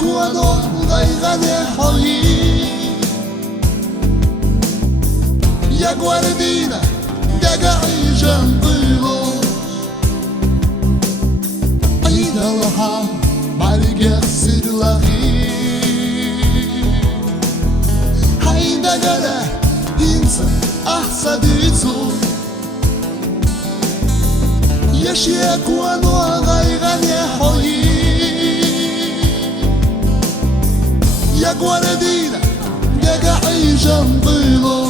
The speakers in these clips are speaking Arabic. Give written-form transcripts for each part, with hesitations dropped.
quando غيغني حوي يا guardina دقعي جنبيلو عيد الها معلقة سر لغي هيدا قرا ينسى أحسديتو يشيا quando غيغني حوي يا guardina دقعي جنبيلو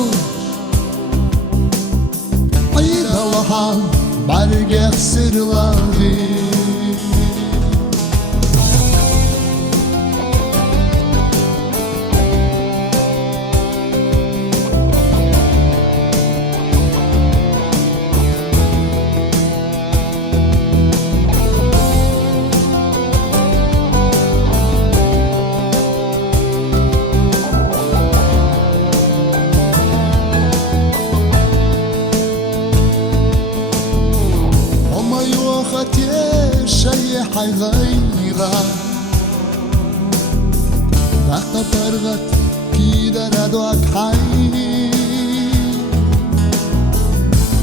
عيد الله معلقة سر لغي شي حيغيرها تحت فرغت كده ندوك حي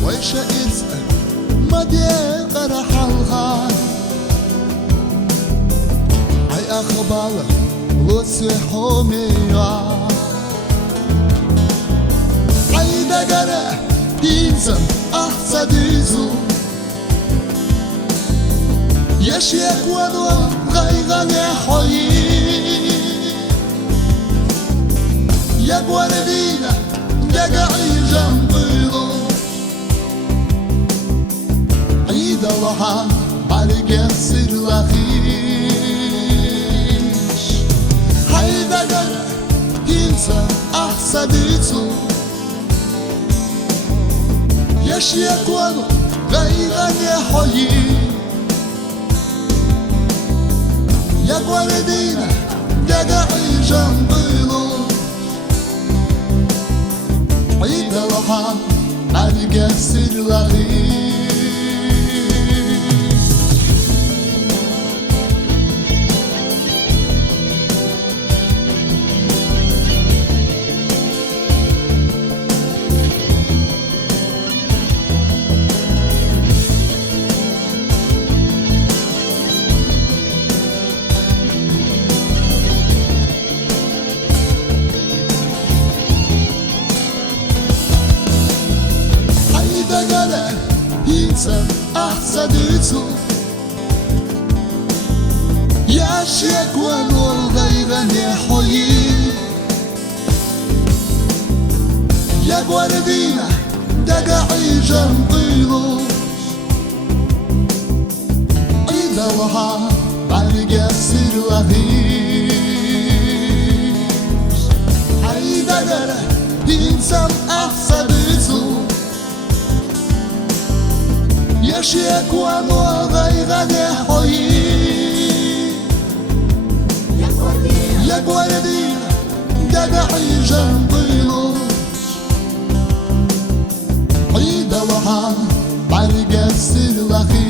ويش اسأل ما دي غرح الغاي هاي اخبالك وصحومي عيدا قرأ ينسى احسديزو يشيا quando غيغني حوي يا guardina دقعي جنبيلو عيد الله معلقة سر لغيش هيدا قرا ينسى أحسديتو يشيا quando غيغني حوي يا guardina دقعي جنبيلو عيد الله معلقة سر لغي ينسى أحسديتو يا شيك ونور غيغني حوي يا guardina دقعي جنبيلو عيد الله معلقة سر لغيش هيدا قرا ينسى أحسديتو يشيا quando غيغني حوي يا guardina دقعي جنبيلو عيد الله معلقة سر لغي